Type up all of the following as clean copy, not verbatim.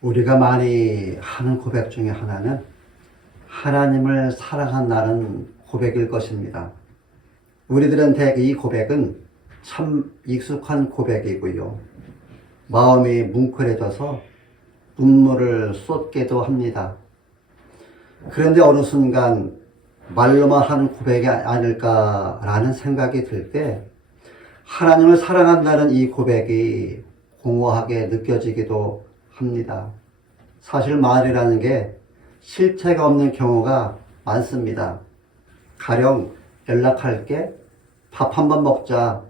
우리가 많이 하는 고백 중에 하나는 하나님을 사랑한다는 고백일 것입니다. 우리들한테 이 고백은 참 익숙한 고백이고요. 마음이 뭉클해져서 눈물을 쏟기도 합니다. 그런데 어느 순간 말로만 하는 고백이 아닐까라는 생각이 들 때 하나님을 사랑한다는 이 고백이 공허하게 느껴지기도 합니다. 사실 말이라는 게 실체가 없는 경우가 많습니다. 가령 연락할게, 밥 한번 먹자,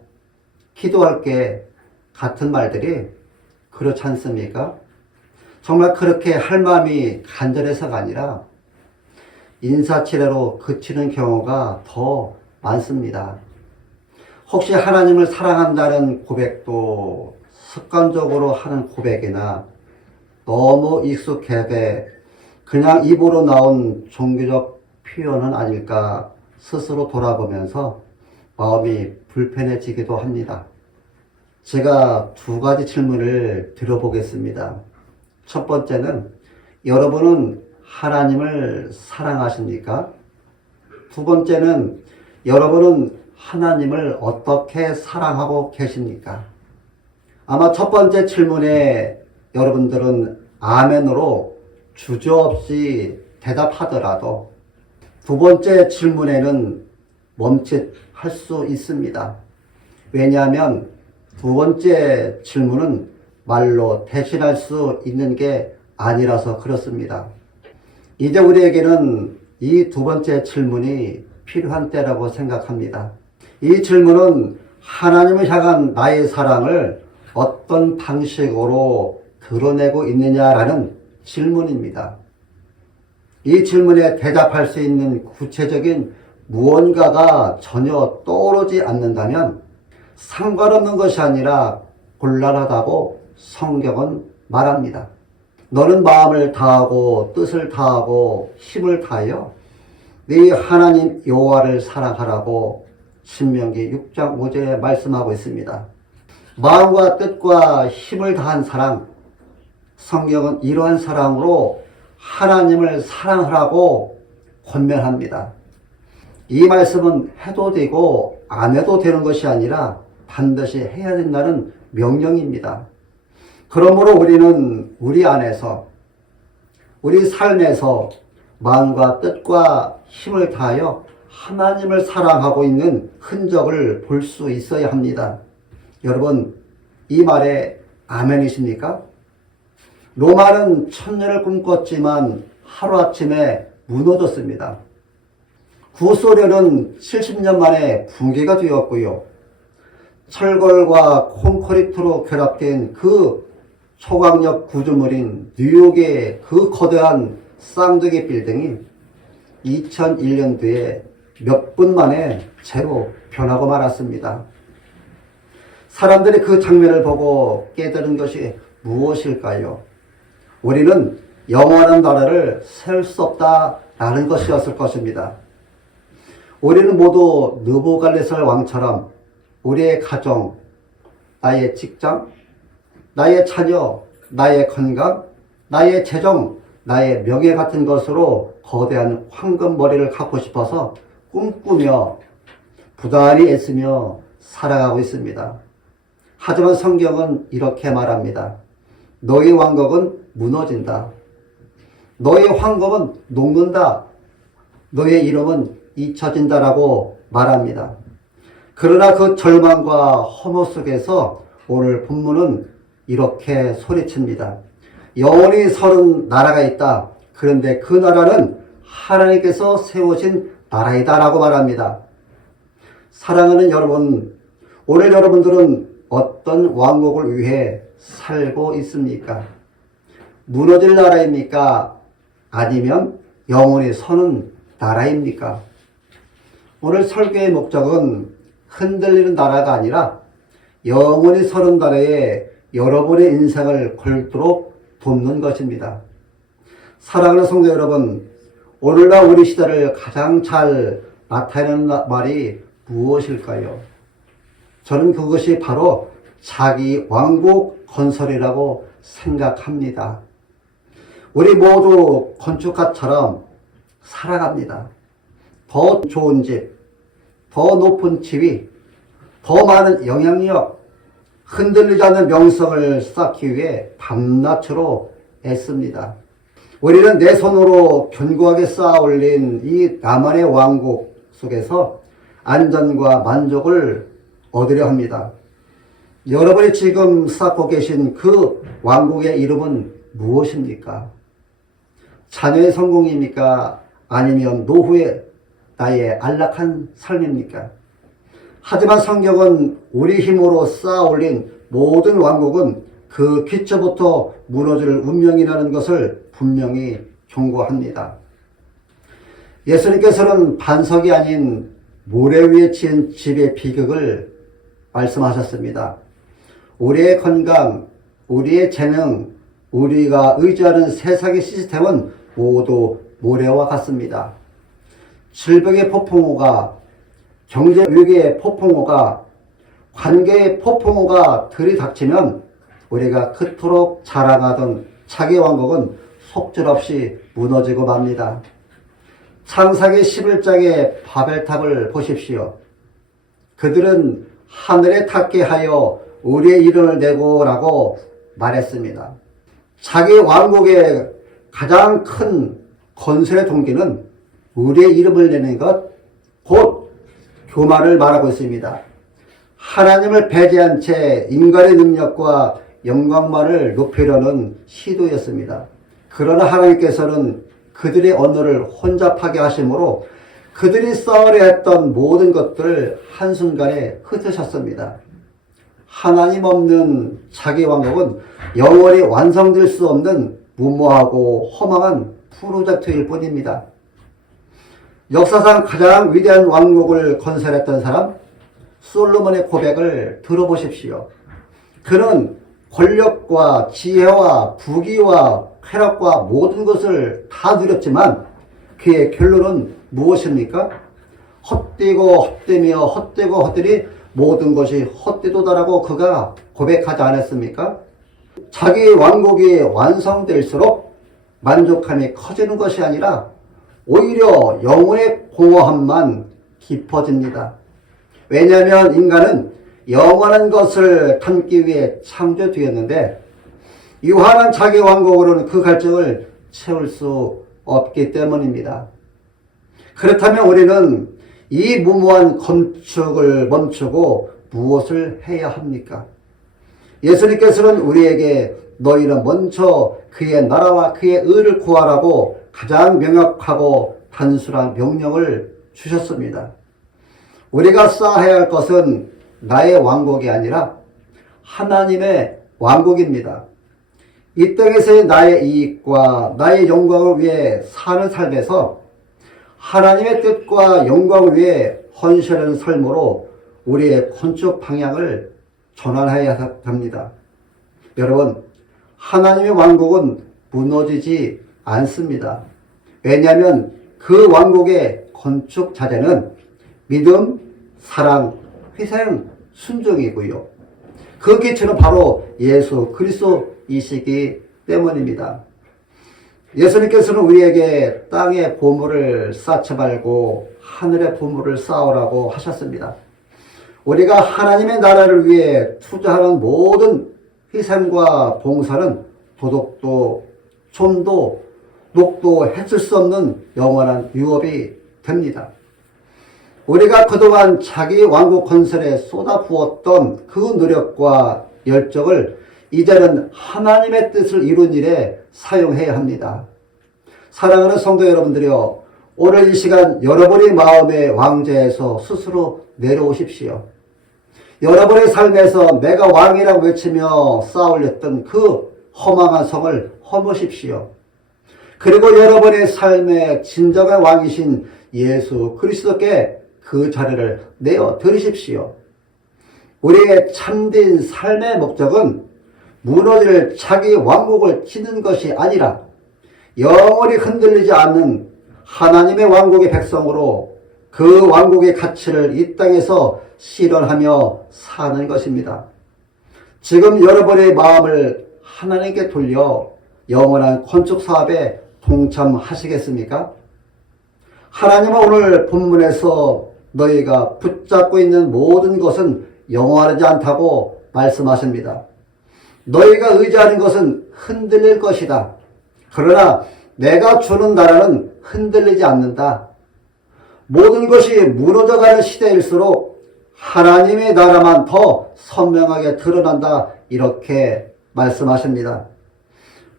기도할게 같은 말들이 그렇지 않습니까? 정말 그렇게 할 마음이 간절해서가 아니라 인사치레로 그치는 경우가 더 많습니다. 혹시 하나님을 사랑한다는 고백도 습관적으로 하는 고백이나 너무 익숙하게 그냥 입으로 나온 종교적 표현은 아닐까 스스로 돌아보면서 마음이 불편해지기도 합니다. 제가 두 가지 질문을 드려보겠습니다. 첫 번째는 여러분은 하나님을 사랑하십니까? 두 번째는 여러분은 하나님을 어떻게 사랑하고 계십니까? 아마 첫 번째 질문에 여러분들은 아멘으로 주저없이 대답하더라도 두 번째 질문에는 멈칫할 수 있습니다. 왜냐하면 두 번째 질문은 말로 대신할 수 있는 게 아니라서 그렇습니다. 이제 우리에게는 이 두 번째 질문이 필요한 때라고 생각합니다. 이 질문은 하나님을 향한 나의 사랑을 어떤 방식으로 드러내고 있느냐라는 질문입니다. 이 질문에 대답할 수 있는 구체적인 무언가가 전혀 떠오르지 않는다면 상관없는 것이 아니라 곤란하다고 성경은 말합니다. 너는 마음을 다하고 뜻을 다하고 힘을 다하여 네 하나님 여호와를 사랑하라고 신명기 6장 5절에 말씀하고 있습니다. 마음과 뜻과 힘을 다한 사랑, 성경은 이러한 사랑으로 하나님을 사랑하라고 권면합니다. 이 말씀은 해도 되고 안 해도 되는 것이 아니라 반드시 해야 된다는 명령입니다. 그러므로 우리는 우리 안에서, 우리 삶에서 마음과 뜻과 힘을 다하여 하나님을 사랑하고 있는 흔적을 볼 수 있어야 합니다. 여러분, 이 말에 아멘이십니까? 로마는 천년을 꿈꿨지만 하루아침에 무너졌습니다. 구소련은 70년 만에 붕괴가 되었고요. 철골과 콘크리트로 결합된 그 초강력 구조물인 뉴욕의 그 거대한 쌍둥이 빌딩이 2001년도에 몇 분 만에 재로 변하고 말았습니다. 사람들이 그 장면을 보고 깨달은 것이 무엇일까요? 우리는 영원한 나라를 세울 수 없다라는 것이었을 것입니다. 우리는 모두 느부갈네살 왕처럼 우리의 가정, 나의 직장, 나의 자녀, 나의 건강, 나의 재정, 나의 명예 같은 것으로 거대한 황금머리를 갖고 싶어서 꿈꾸며 부단히 애쓰며 살아가고 있습니다. 하지만 성경은 이렇게 말합니다. 너의 왕국은 무너진다. 너의 황금은 녹는다. 너의 이름은 잊혀진다라고 말합니다. 그러나 그 절망과 허무 속에서 오늘 본문은 이렇게 소리칩니다. 영원히 서는 나라가 있다. 그런데 그 나라는 하나님께서 세우신 나라이다라고 말합니다. 사랑하는 여러분, 오늘 여러분들은 어떤 왕국을 위해 살고 있습니까? 무너질 나라입니까? 아니면 영원히 서는 나라입니까? 오늘 설교의 목적은 흔들리는 나라가 아니라 영원히 서는 나라에 여러분의 인생을 걸도록 돕는 것입니다. 사랑하는 성도 여러분, 오늘날 우리 시대를 가장 잘 나타내는 말이 무엇일까요? 저는 그것이 바로 자기 왕국 건설이라고 생각합니다. 우리 모두 건축가처럼 살아갑니다. 더 좋은 집, 더 높은 지위, 더 많은 영향력, 흔들리지 않는 명성을 쌓기 위해 밤낮으로 애씁니다. 우리는 내 손으로 견고하게 쌓아 올린 이 나만의 왕국 속에서 안전과 만족을 얻으려 합니다. 여러분이 지금 쌓고 계신 그 왕국의 이름은 무엇입니까? 자녀의 성공입니까? 아니면 노후의 나의 안락한 삶입니까? 하지만 성경은 우리 힘으로 쌓아 올린 모든 왕국은 그 기초부터 무너질 운명이라는 것을 분명히 경고합니다. 예수님께서는 반석이 아닌 모래 위에 지은 집의 비극을 말씀하셨습니다. 우리의 건강, 우리의 재능, 우리가 의지하는 세상의 시스템은 모두 모래와 같습니다. 질병의 폭풍우가, 경제 위기의 폭풍우가, 관계의 폭풍우가 들이닥치면 우리가 그토록 자랑하던 자기 왕국은 속절없이 무너지고 맙니다. 창세기 11장의 바벨탑을 보십시오. 그들은 하늘에 닿게 하여 우리의 이름을 내고라고 말했습니다. 자기 왕국의 가장 큰 건설의 동기는 우리의 이름을 내는 것, 곧 교만을 말하고 있습니다. 하나님을 배제한 채 인간의 능력과 영광만을 높이려는 시도였습니다. 그러나 하나님께서는 그들의 언어를 혼잡하게 하심으로 그들이 쌓으려 했던 모든 것들을 한순간에 흩으셨습니다. 하나님 없는 자기 왕국은 영원히 완성될 수 없는 무모하고 허망한 프로젝트일 뿐입니다. 역사상 가장 위대한 왕국을 건설했던 사람 솔로몬의 고백을 들어보십시오. 그는 권력과 지혜와 부귀와 쾌락과 모든 것을 다 누렸지만 그의 결론은 무엇입니까? 헛되고 헛되며 헛되고 헛되니 모든 것이 헛되도다라고 그가 고백하지 않았습니까? 자기 왕국이 완성될수록 만족함이 커지는 것이 아니라 오히려 영혼의 공허함만 깊어집니다. 왜냐하면 인간은 영원한 것을 담기 위해 창조되었는데 유한한 자기 왕국으로는 그 갈증을 채울 수 없기 때문입니다. 그렇다면 우리는 이 무모한 건축을 멈추고 무엇을 해야 합니까? 예수님께서는 우리에게 너희는 먼저 그의 나라와 그의 의를 구하라고 가장 명확하고 단순한 명령을 주셨습니다. 우리가 쌓아야 할 것은 나의 왕국이 아니라 하나님의 왕국입니다. 이 땅에서의 나의 이익과 나의 영광을 위해 사는 삶에서 하나님의 뜻과 영광을 위해 헌신하는 삶으로 우리의 건축 방향을 전환해야 합니다. 여러분, 하나님의 왕국은 무너지지 않습니다. 왜냐하면 그 왕국의 건축 자재는 믿음, 사랑, 희생, 순종이고요. 그 기초는 바로 예수 그리스도이시기 때문입니다. 예수님께서는 우리에게 땅의 보물을 쌓지 말고 하늘의 보물을 쌓으라고 하셨습니다. 우리가 하나님의 나라를 위해 투자하는 모든 희생과 봉사는 도덕도, 촌도, 녹도 해칠 수 없는 영원한 유업이 됩니다. 우리가 그동안 자기 왕국 건설에 쏟아부었던 그 노력과 열정을 이제는 하나님의 뜻을 이룬 일에 사용해야 합니다. 사랑하는 성도 여러분들이여, 오늘 이 시간 여러분의 마음의 왕좌에서 스스로 내려오십시오. 여러분의 삶에서 내가 왕이라고 외치며 쌓아올렸던 그 허망한 성을 허무십시오. 그리고 여러분의 삶의 진정한 왕이신 예수 그리스도께 그 자리를 내어 드리십시오. 우리의 참된 삶의 목적은 무너질 자기 왕국을 짓는 것이 아니라 영원히 흔들리지 않는 하나님의 왕국의 백성으로 그 왕국의 가치를 이 땅에서 실현하며 사는 것입니다. 지금 여러분의 마음을 하나님께 돌려 영원한 건축 사업에 동참하시겠습니까? 하나님은 오늘 본문에서 너희가 붙잡고 있는 모든 것은 영원하지 않다고 말씀하십니다. 너희가 의지하는 것은 흔들릴 것이다. 그러나 내가 주는 나라는 흔들리지 않는다. 모든 것이 무너져가는 시대일수록 하나님의 나라만 더 선명하게 드러난다. 이렇게 말씀하십니다.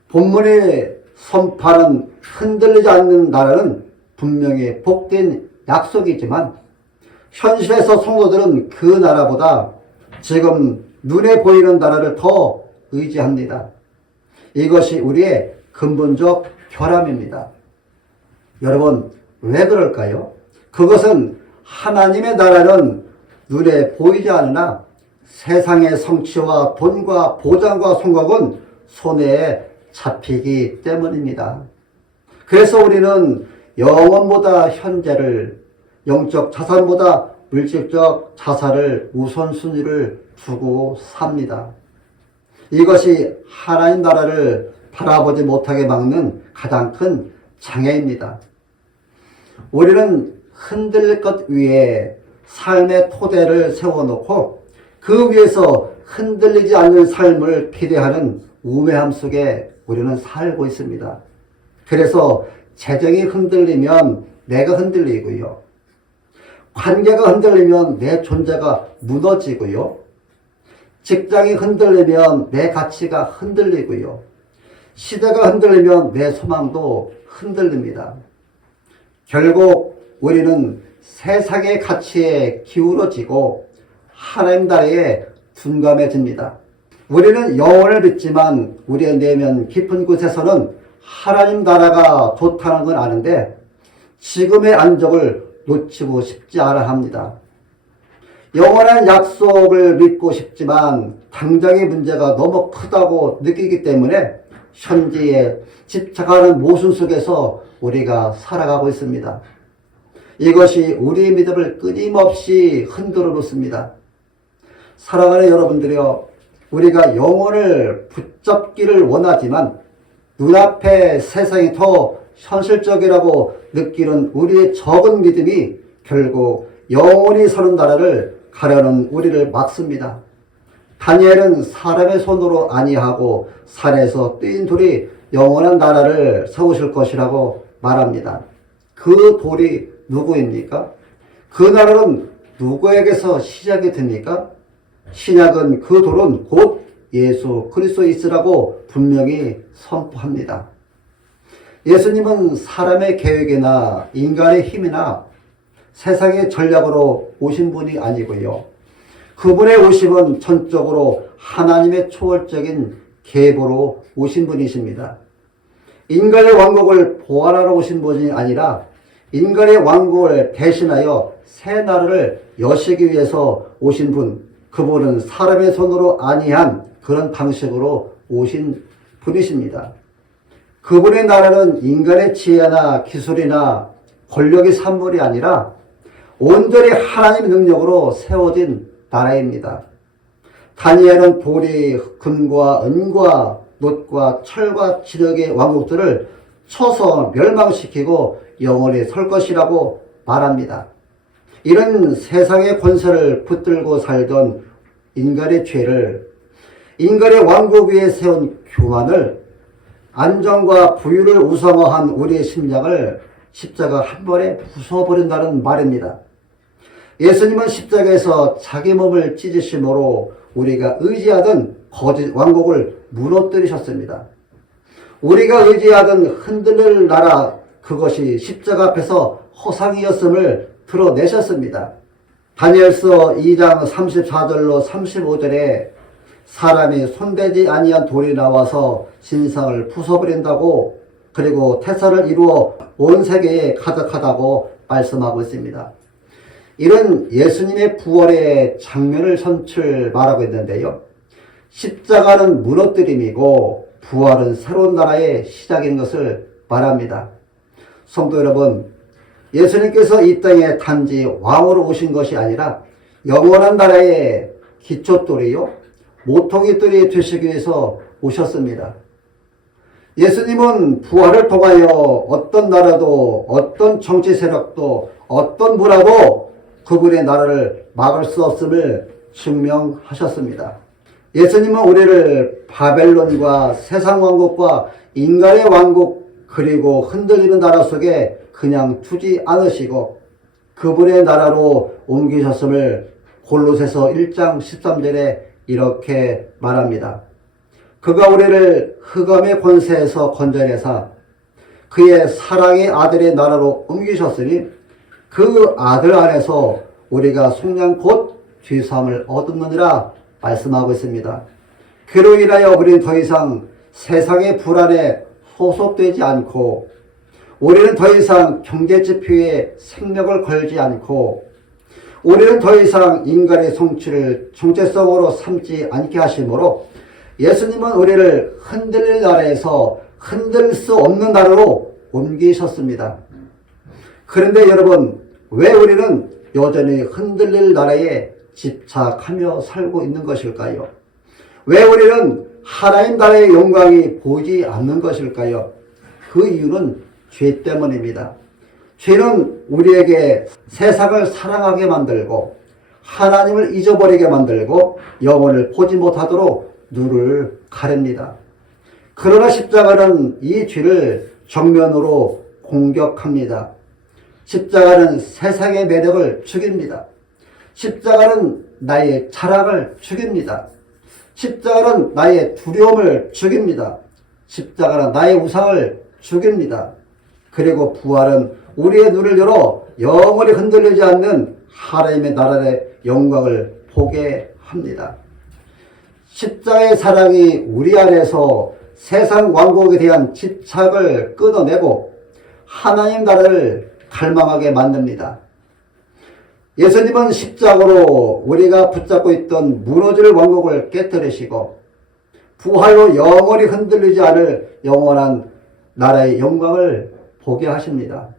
본문이 선포하는 흔들리지 않는 나라는 분명히 복된 약속이지만 현실에서 성도들은 그 나라보다 지금 눈에 보이는 나라를 더 의지합니다. 이것이 우리의 근본적 결함입니다. 여러분, 왜 그럴까요? 그것은 하나님의 나라는 눈에 보이지 않으나 세상의 성취와 돈과 보장과 성공은 손에 잡히기 때문입니다. 그래서 우리는 영원보다 현재를, 영적 자산보다 물질적 자산을 우선순위를 두고 삽니다. 이것이 하나님 나라를 바라보지 못하게 막는 가장 큰 장애입니다. 우리는 흔들릴 것 위에 삶의 토대를 세워놓고 그 위에서 흔들리지 않는 삶을 기대하는 우매함 속에 우리는 살고 있습니다. 그래서 재정이 흔들리면 내가 흔들리고요. 관계가 흔들리면 내 존재가 무너지고요. 직장이 흔들리면 내 가치가 흔들리고요. 시대가 흔들리면 내 소망도 흔들립니다. 결국 우리는 세상의 가치에 기울어지고 하나님 나라에 둔감해집니다. 우리는 영혼을 믿지만 우리의 내면 깊은 곳에서는 하나님 나라가 좋다는 건 아는데 지금의 안정을 놓치고 싶지 않아 합니다. 영원한 약속을 믿고 싶지만 당장의 문제가 너무 크다고 느끼기 때문에 현재에 집착하는 모순 속에서 우리가 살아가고 있습니다. 이것이 우리의 믿음을 끊임없이 흔들어 놓습니다. 사랑하는 여러분들이여, 우리가 영혼을 붙잡기를 원하지만 눈앞에 세상이 더 현실적이라고 느끼는 우리의 적은 믿음이 결국 영원히 서는 나라를 가려는 우리를 막습니다. 다니엘은 사람의 손으로 아니하고 산에서 뛴 돌이 영원한 나라를 세우실 것이라고 말합니다. 그 돌이 누구입니까? 그 나라는 누구에게서 시작이 됩니까? 신약은 그 돌은 곧 예수 그리스도이시라고 분명히 선포합니다. 예수님은 사람의 계획이나 인간의 힘이나 세상의 전략으로 오신 분이 아니고요. 그분의 오심은 전적으로 하나님의 초월적인 계보로 오신 분이십니다. 인간의 왕국을 보완하러 오신 분이 아니라 인간의 왕국을 대신하여 새 나라를 여시기 위해서 오신 분, 그분은 사람의 손으로 아니한 그런 방식으로 오신 분이십니다. 그분의 나라는 인간의 지혜나 기술이나 권력의 산물이 아니라 온전히 하나님의 능력으로 세워진 나라입니다. 다니엘은 돌이 금과 은과 놋과 철과 지력의 왕국들을 쳐서 멸망시키고 영원히 설 것이라고 말합니다. 이런 세상의 권세를 붙들고 살던 인간의 죄를, 인간의 왕국 위에 세운 교만을, 안정과 부유를 우상화한 우리의 심장을 십자가 한 번에 부숴버린다는 말입니다. 예수님은 십자가에서 자기 몸을 찢으심으로 우리가 의지하던 거짓 왕국을 무너뜨리셨습니다. 우리가 의지하던 흔들릴 나라, 그것이 십자가 앞에서 허상이었음을 드러내셨습니다. 다니엘서 2장 34절로 35절에 사람이 손대지 아니한 돌이 나와서 진상을 부숴버린다고, 그리고 태산을 이루어 온 세계에 가득하다고 말씀하고 있습니다. 이런 예수님의 부활의 장면을 선출 말하고 있는데요. 십자가는 무너뜨림이고 부활은 새로운 나라의 시작인 것을 말합니다. 성도 여러분, 예수님께서 이 땅에 단지 왕으로 오신 것이 아니라 영원한 나라의 기초돌이요, 모퉁이돌이 되시기 위해서 오셨습니다. 예수님은 부활을 통하여 어떤 나라도 어떤 정치 세력도 어떤 문화도 그분의 나라를 막을 수 없음을 증명하셨습니다. 예수님은 우리를 바벨론과 세상 왕국과 인간의 왕국 그리고 흔들리는 나라 속에 그냥 두지 않으시고 그분의 나라로 옮기셨음을 골로새서 1장 13절에 이렇게 말합니다. 그가 우리를 흑암의 권세에서 건져내사 그의 사랑의 아들의 나라로 옮기셨으니 그 아들 안에서 우리가 속량 곧 죄사함을 얻었느니라 말씀하고 있습니다. 그로 인하여 우리는 더 이상 세상의 불안에 소속되지 않고 우리는 더 이상 경제지표에 생명을 걸지 않고 우리는 더 이상 인간의 성취를 정체성으로 삼지 않게 하심으로 예수님은 우리를 흔들릴 나라에서 흔들 수 없는 나라로 옮기셨습니다. 그런데 여러분, 왜 우리는 여전히 흔들릴 나라에 집착하며 살고 있는 것일까요? 왜 우리는 하나님 나라의 영광이 보이지 않는 것일까요? 그 이유는 죄 때문입니다. 죄는 우리에게 세상을 사랑하게 만들고 하나님을 잊어버리게 만들고 영혼을 보지 못하도록 눈을 가립니다. 그러나 십자가는 이 죄를 정면으로 공격합니다. 십자가는 세상의 매력을 죽입니다. 십자가는 나의 자랑을 죽입니다. 십자가는 나의 두려움을 죽입니다. 십자가는 나의 우상을 죽입니다. 그리고 부활은 우리의 눈을 열어 영원히 흔들리지 않는 하나님의 나라의 영광을 보게 합니다. 십자가의 사랑이 우리 안에서 세상 왕국에 대한 집착을 끊어내고 하나님 나라를 갈망하게 만듭니다. 예수님은 십자가로 우리가 붙잡고 있던 무너질 왕국을 깨뜨리시고 부활로 영원히 흔들리지 않을 영원한 나라의 영광을 보게 하십니다.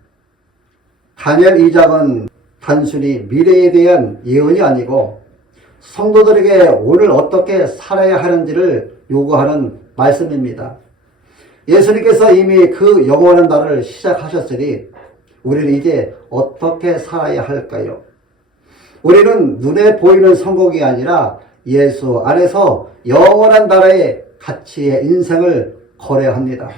다니엘 2장은 단순히 미래에 대한 예언이 아니고 성도들에게 오늘 어떻게 살아야 하는지를 요구하는 말씀입니다. 예수님께서 이미 그 영원한 나라를 시작하셨으니 우리는 이제 어떻게 살아야 할까요? 우리는 눈에 보이는 성공이 아니라 예수 안에서 영원한 나라의 가치의 인생을 걸어야 합니다.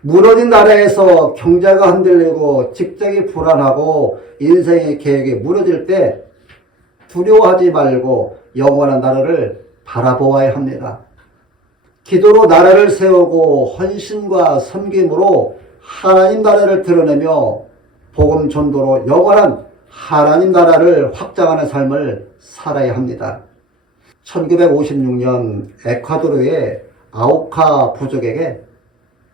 무너진 나라에서 경제가 흔들리고 직장이 불안하고 인생의 계획이 무너질 때 두려워하지 말고 영원한 나라를 바라보아야 합니다. 기도로 나라를 세우고 헌신과 섬김으로 하나님 나라를 드러내며 복음 전도로 영원한 하나님 나라를 확장하는 삶을 살아야 합니다. 1956년 에콰도르의 아우카 부족에게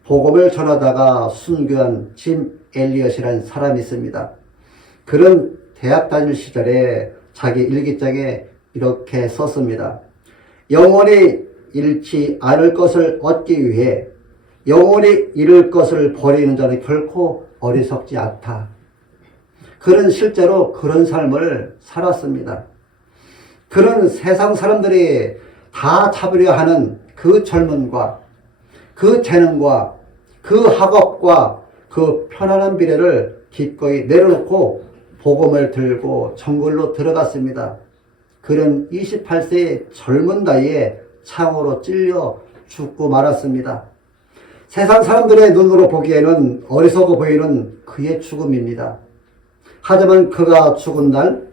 복음을 전하다가 순교한 짐 엘리엇이라는 사람이 있습니다. 그는 대학 다닐 시절에 자기 일기장에 이렇게 썼습니다. 영원히 잃지 않을 것을 얻기 위해 영원히 잃을 것을 버리는 자는 결코 어리석지 않다. 그는 실제로 그런 삶을 살았습니다. 그는 세상 사람들이 다 잡으려 하는 그 젊음과 그 재능과 그 학업과 그 편안한 미래를 기꺼이 내려놓고 복음을 들고 정글로 들어갔습니다. 그는 28세의 젊은 나이에 창으로 찔려 죽고 말았습니다. 세상 사람들의 눈으로 보기에는 어리석어 보이는 그의 죽음입니다. 하지만 그가 죽은 날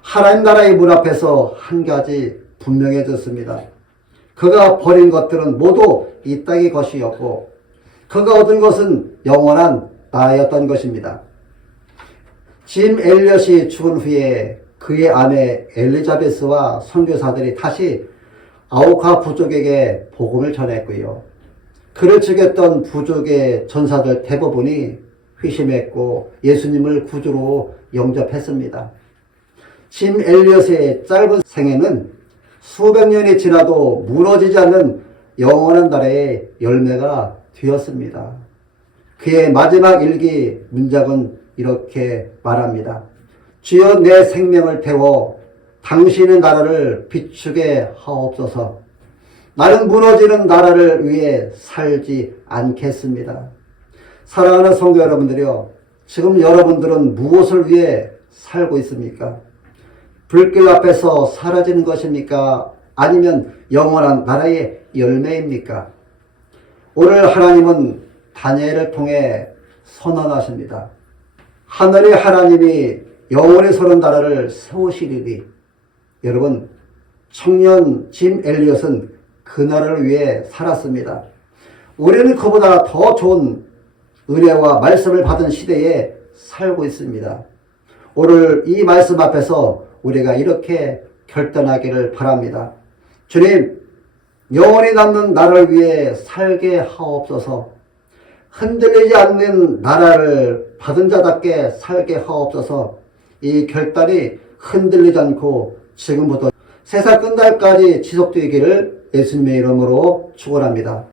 하나님 나라의 문 앞에서 한 가지 분명해졌습니다. 그가 버린 것들은 모두 이 땅의 것이었고 그가 얻은 것은 영원한 나라였던 것입니다. 짐 엘리엇이 죽은 후에 그의 아내 엘리자베스와 선교사들이 다시 아우카 부족에게 복음을 전했고요. 그를 죽였던 부족의 전사들 대부분이 회심했고 예수님을 구주로 영접했습니다. 짐 엘리엇의 짧은 생애는 수백 년이 지나도 무너지지 않는 영원한 나라의 열매가 되었습니다. 그의 마지막 일기 문장은 이렇게 말합니다. 주여 내 생명을 태워 당신의 나라를 비추게 하옵소서. 나는 무너지는 나라를 위해 살지 않겠습니다. 사랑하는 성도 여러분들이요, 지금 여러분들은 무엇을 위해 살고 있습니까? 불길 앞에서 사라지는 것입니까? 아니면 영원한 나라의 열매입니까? 오늘 하나님은 다니엘을 통해 선언하십니다. 하늘의 하나님이 영원히 서는 나라를 세우시리니. 여러분, 청년 짐 엘리엇은 그 나라를 위해 살았습니다. 우리는 그보다 더 좋은 은혜와 말씀을 받은 시대에 살고 있습니다. 오늘 이 말씀 앞에서 우리가 이렇게 결단하기를 바랍니다. 주님, 영원히 남는 나라를 위해 살게 하옵소서. 흔들리지 않는 나라를 받은 자답게 살게 하옵소서. 이 결단이 흔들리지 않고 지금부터 세상 끝날까지 지속되기를 예수님의 이름으로 축원합니다.